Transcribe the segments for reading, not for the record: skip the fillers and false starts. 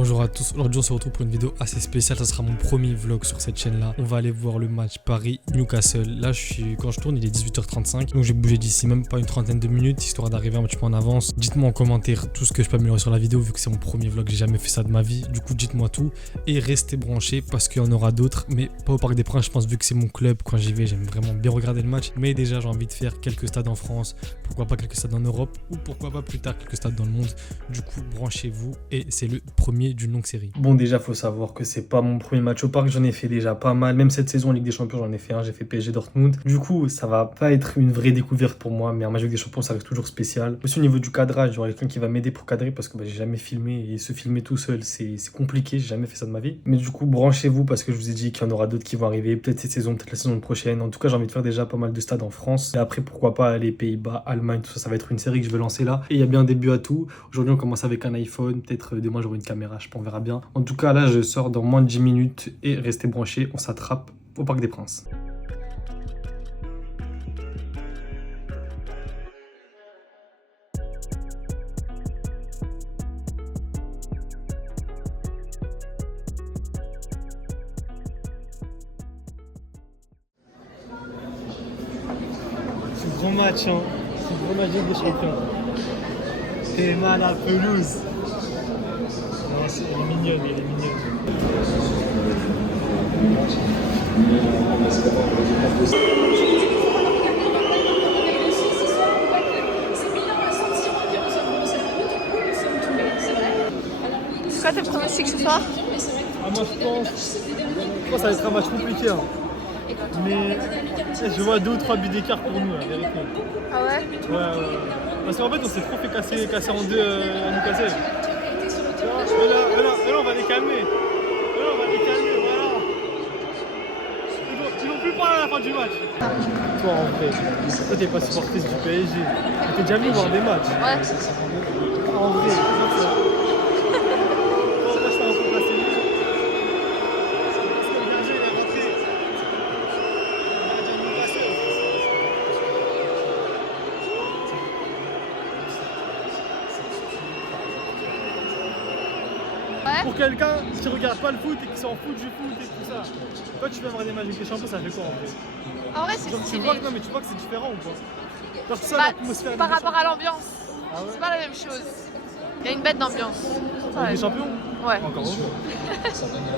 Bonjour à tous, aujourd'hui on se retrouve pour une vidéo assez spéciale, ça sera mon premier vlog sur cette chaîne là. On va aller voir le match Paris-Newcastle. Là quand je tourne il est 18h35, donc j'ai bougé d'ici même pas une trentaine de minutes, histoire d'arriver un petit peu en avance. Dites-moi en commentaire tout ce que je peux améliorer sur la vidéo vu que c'est mon premier vlog, j'ai jamais fait ça de ma vie. Du coup dites-moi tout et restez branchés parce qu'il y en aura d'autres, mais pas au Parc des Princes je pense, vu que c'est mon club. Quand j'y vais j'aime vraiment bien regarder le match, mais déjà j'ai envie de faire quelques stades en France, pourquoi pas quelques stades en Europe ou pourquoi pas plus tard quelques stades dans le monde. Du coup branchez-vous et c'est le premier d'une longue série. Bon, déjà faut savoir que c'est pas mon premier match au parc, j'en ai fait déjà pas mal, même cette saison en Ligue des Champions j'en ai fait un, j'ai fait PSG Dortmund. Du coup ça va pas être une vraie découverte pour moi, mais un match Ligue des Champions ça reste toujours spécial. Aussi au niveau du cadrage, j'aurai quelqu'un qui va m'aider pour cadrer parce que j'ai jamais filmé et se filmer tout seul c'est compliqué, j'ai jamais fait ça de ma vie. Mais du coup branchez-vous parce que je vous ai dit qu'il y en aura d'autres qui vont arriver, peut-être cette saison, peut-être la saison prochaine. En tout cas j'ai envie de faire déjà pas mal de stades en France et après pourquoi pas les Pays-Bas, Allemagne, tout ça, ça va être une série que je vais lancer là. Et il y a bien un début à tout. Aujourd'hui on commence avec un iPhone, peut-être demain j'aurai une caméra, je sais pas, on verra bien. En tout cas, là, je sors dans moins de 10 minutes et restez branchés, on s'attrape au Parc des Princes. C'est un gros match, hein. C'est un gros match de Ligue des Champions. T'es mal à pelouse. Non, elle est mignonne, elle est mignonne. C'est quoi tes pronostics ce soir? Ah, moi je pense que ça va être un match compliqué. Hein. Mais je vois 2 ou 3 buts d'écart pour nous, la vérité. Ah ouais? Ouais. Parce qu'en fait on s'est trop fait casser en deux à Newcastle. Là, on va les calmer. Voilà. Ils vont plus parler à la fin du match. Toi, en vrai, toi, t'es pas supportrice du PSG. Mais t'es déjà venu voir des matchs. Ouais. En vrai, c'est ça. Toi, je t'ai un peu placé. Pour quelqu'un qui regarde pas le foot et qui s'en fout du foot et tout ça, quand tu viens voir des matchs avec les champions, ça fait quoi en fait? En vrai, c'est Genre, tu stylé. vois que c'est différent ou pas? Genre, ça, Bah, l'atmosphère par Ligue des rapport à l'ambiance, Ah ouais? c'est pas la même chose. Il y a une bête d'ambiance. Champions. Ligue des champions? Ouais. Encore heureux.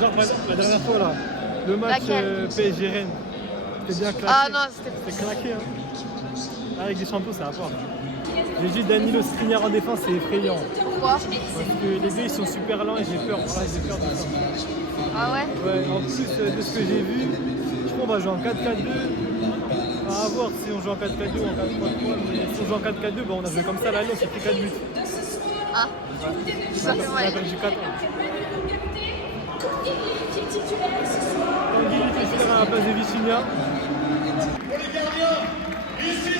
Genre, la dernière fois là, le match Laquelle? PSG Rennes, c'était bien claqué. Ah non, c'était claqué. Hein. La Ligue des champions, c'est à part. J'ai dit Danilo Skriniar en défense, c'est effrayant. Pourquoi? Parce que les deux ils sont super lents et j'ai peur. Voilà, j'ai peur de ça. Ah ouais? Ouais, en plus de ce que j'ai vu, je crois qu'on va jouer en 4-4-2. À voir si on joue en 4-4-2 ou en 4-3-3. Mais si on joue en 4-4-2, bah on a joué comme ça là, on s'est pris 4 buts. Ah, ça fait On a mal. perdu 4 Tanguy est titulaire à la place de Vitinha. Pour les gardiens, ici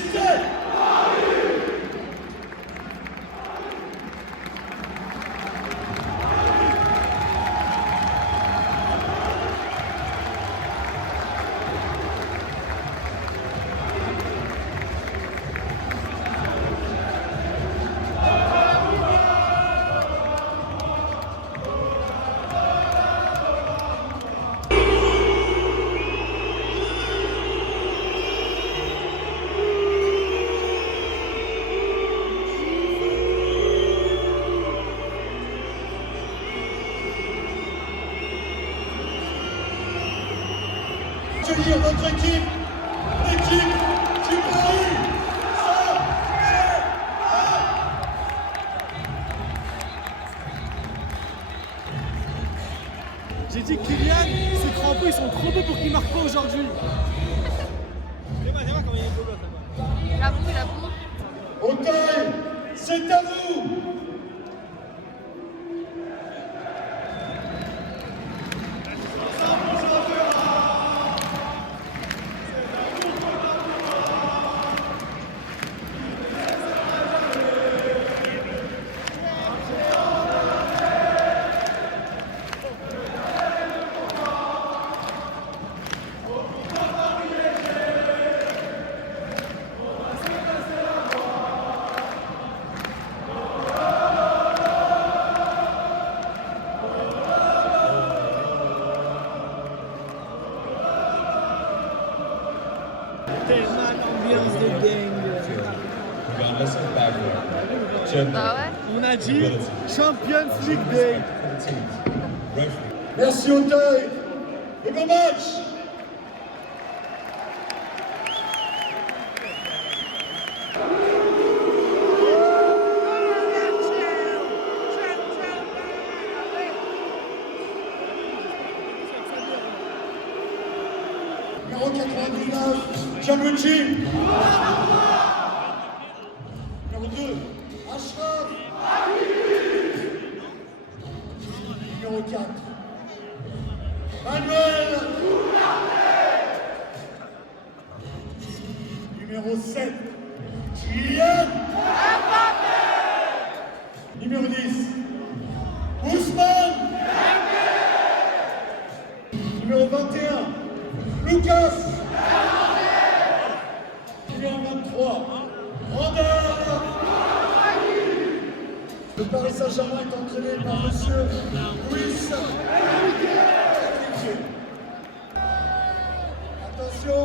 je veux dire notre équipe, l'équipe du Paris. J'ai dit Kylian, ses crampons ils sont trop beaux pour qu'il marque pas aujourd'hui. Dis-moi comment il est beau là. J'avoue. Auteuil, c'est à vous. Bah ouais. On a dit Champions League Day. Merci Auteuil. Et bon match. Numéro 99, Gianluigi. Numéro 2, Ashraf. Numéro 4, Manuel. Numéro 7, Kylian. Numéro 10, Ousmane. Numéro 21, Lucas. Numéro 23, Randall. Le Paris Saint-Germain est entraîné par monsieur Luis Enrique. Attention.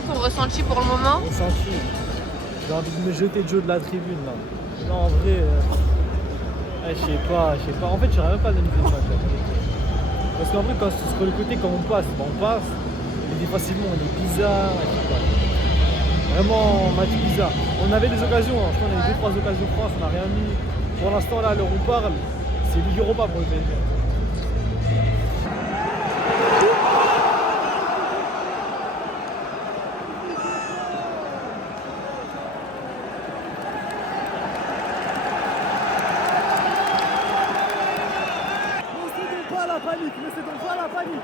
quoi ton ressenti pour le moment? Ressenti. J'ai envie de me jeter de jeu de la tribune là. Non, en vrai, je sais pas. En fait, je saurais même pas analyser le match. Là. Parce qu'en vrai, sur le côté, quand on passe, mais défensivement, on est bizarre. Je sais pas. Vraiment, match bizarre. On avait des occasions, hein. Je crois qu'on avait 2-3 occasions France, on n'a rien mis. Pour l'instant, là, à l'heure où on parle, c'est Ligue Europa pour le PSG. Laissez donc pas la panique.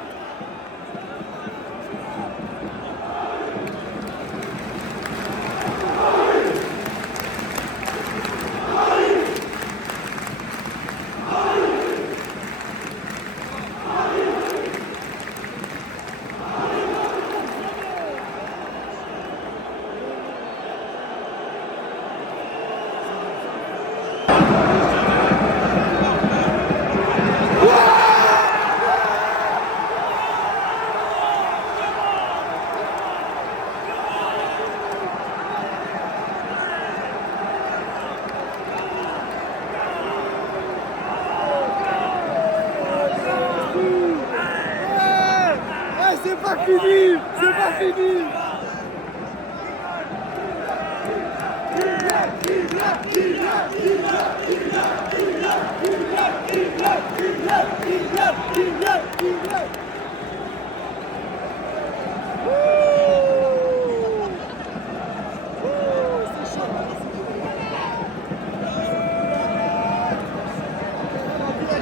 C'est pas fini! C'est pas fini!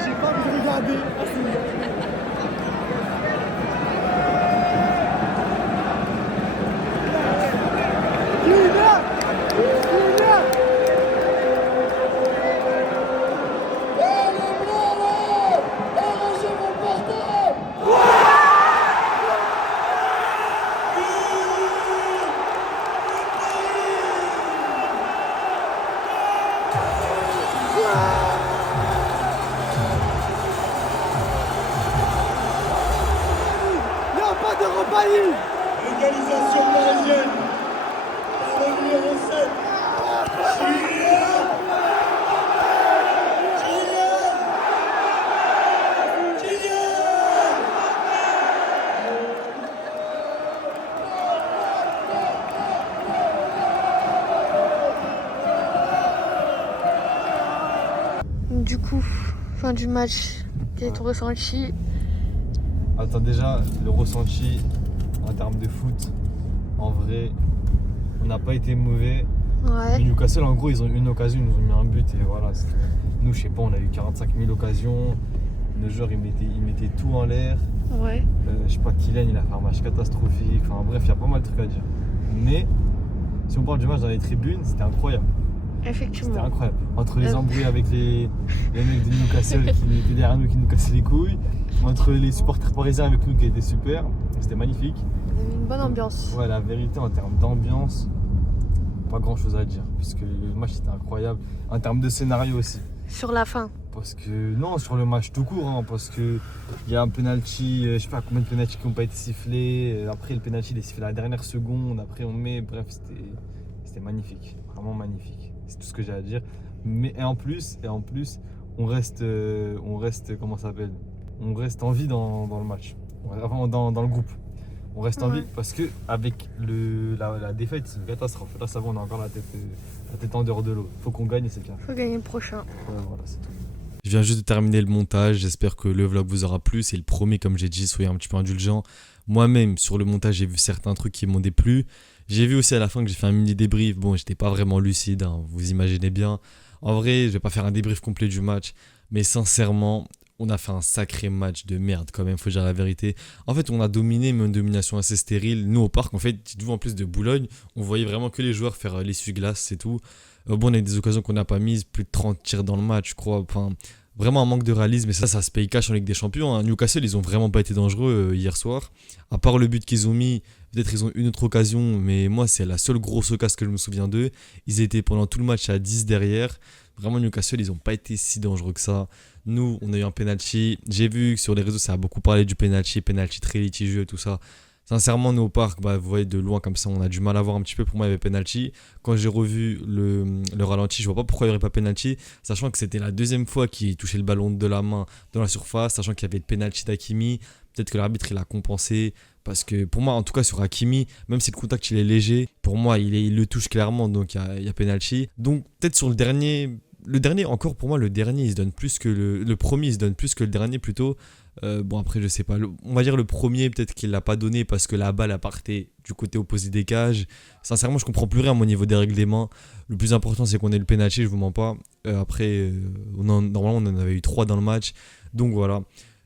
J'ai pas envie de regarder. Égalisation parisienne par le numéro 7. Du coup, fin du match, quel est ton ressenti? Attends, déjà, le ressenti en termes de foot, en vrai, on n'a pas été mauvais. Ouais. Mais Newcastle, en gros, ils ont eu une occasion, ils nous ont mis un but et voilà. Nous, je sais pas, on a eu 45 000 occasions. Nos joueurs, ils mettaient tout en l'air. Ouais. Je sais pas, Kylian, il a fait un match catastrophique. Enfin, bref, il y a pas mal de trucs à dire. Mais, si on parle du match dans les tribunes, c'était incroyable. Effectivement. C'était incroyable. Entre les embrouilles avec les mecs de Newcastle qui étaient derrière nous, qui nous cassaient les couilles, entre les supporters parisiens avec nous qui étaient super, c'était magnifique. Il y avait une bonne ambiance. Ouais, la vérité, en termes d'ambiance, pas grand chose à dire, puisque le match était incroyable. En termes de scénario aussi. Sur la fin. Parce que, non, sur le match tout court, hein, parce qu'il y a un penalty, je sais pas combien de penalty qui n'ont pas été sifflés. Après, le penalty, il est sifflé à la dernière seconde. Après, on met. Bref, c'était magnifique. Vraiment magnifique. C'est tout ce que j'ai à dire. Mais, et en plus, on reste. Comment ça s'appelle? On reste en vie dans le match. Enfin, dans le groupe. On reste en vie parce que avec la défaite, c'est une catastrophe. Là, ça va, on a encore la tête en dehors de l'eau. Faut qu'on gagne et c'est clair. Faut gagner le prochain. Ouais, voilà, c'est tout. Je viens juste de terminer le montage, j'espère que le vlog vous aura plu, c'est le premier comme j'ai dit, soyez un petit peu indulgents. Moi-même sur le montage j'ai vu certains trucs qui m'ont déplu, j'ai vu aussi à la fin que j'ai fait un mini débrief, bon j'étais pas vraiment lucide, hein, vous imaginez bien. En vrai je vais pas faire un débrief complet du match, mais sincèrement on a fait un sacré match de merde quand même, faut dire la vérité. En fait on a dominé mais une domination assez stérile, nous au parc en fait, dites-vous en plus de Boulogne, on voyait vraiment que les joueurs faire l'essuie-glace c'est tout. Bon, on a eu des occasions qu'on n'a pas mises, plus de 30 tirs dans le match, je crois. Enfin, vraiment un manque de réalisme, et ça se paye cash en Ligue des Champions. Hein. Newcastle, ils ont vraiment pas été dangereux hier soir. À part le but qu'ils ont mis, peut-être ils ont une autre occasion, mais moi, c'est la seule grosse occasion que je me souviens d'eux. Ils étaient pendant tout le match à 10 derrière. Vraiment, Newcastle, ils n'ont pas été si dangereux que ça. Nous, on a eu un penalty. J'ai vu que sur les réseaux, ça a beaucoup parlé du penalty très litigieux et tout ça. Sincèrement, nous au parc, bah, vous voyez de loin comme ça, on a du mal à voir un petit peu. Pour moi, il y avait penalty. Quand j'ai revu le ralenti, je vois pas pourquoi il n'y aurait pas penalty, sachant que c'était la deuxième fois qu'il touchait le ballon de la main dans la surface, sachant qu'il y avait le penalty d'Hakimi. Peut-être que l'arbitre il a compensé. Parce que pour moi, en tout cas sur Hakimi, même si le contact il est léger, pour moi il le touche clairement, donc il y a penalty. Donc peut-être sur le dernier encore pour moi, le dernier il se donne plus que le premier, il se donne plus que le dernier plutôt. Bon après je sais pas, on va dire le premier peut-être qu'il l'a pas donné parce que la balle a parté du côté opposé des cages. Sincèrement je comprends plus rien à mon niveau des règles des mains. Le plus important c'est qu'on ait le penalty, je vous mens pas. Après normalement on en avait eu 3 dans le match, donc voilà.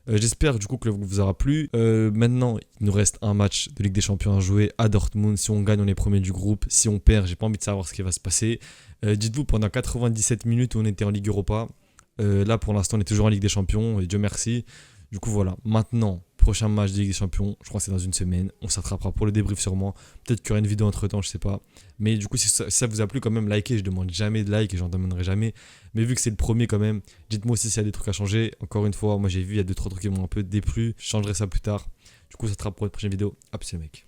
J'espère du coup que le vlog vous aura plu. Maintenant, il nous reste un match de Ligue des Champions à jouer à Dortmund. Si on gagne, on est premier du groupe. Si on perd, j'ai pas envie de savoir ce qui va se passer. Dites-vous, pendant 97 minutes, on était en Ligue Europa. Là, pour l'instant, on est toujours en Ligue des Champions. Et Dieu merci. Du coup, voilà. Maintenant, prochain match de Ligue des Champions, je crois que c'est dans une semaine. On s'attrapera pour le débrief sûrement. Peut-être qu'il y aura une vidéo entre temps, je sais pas. Mais du coup, si ça vous a plu, quand même, likez. Je demande jamais de like et j'en demanderai jamais. Mais vu que c'est le premier, quand même, dites-moi aussi s'il y a des trucs à changer. Encore une fois, moi j'ai vu, il y a 2-3 trucs qui m'ont un peu déplu. Je changerai ça plus tard. Du coup, ça sera pour une prochaine vidéo. À plus, les mecs.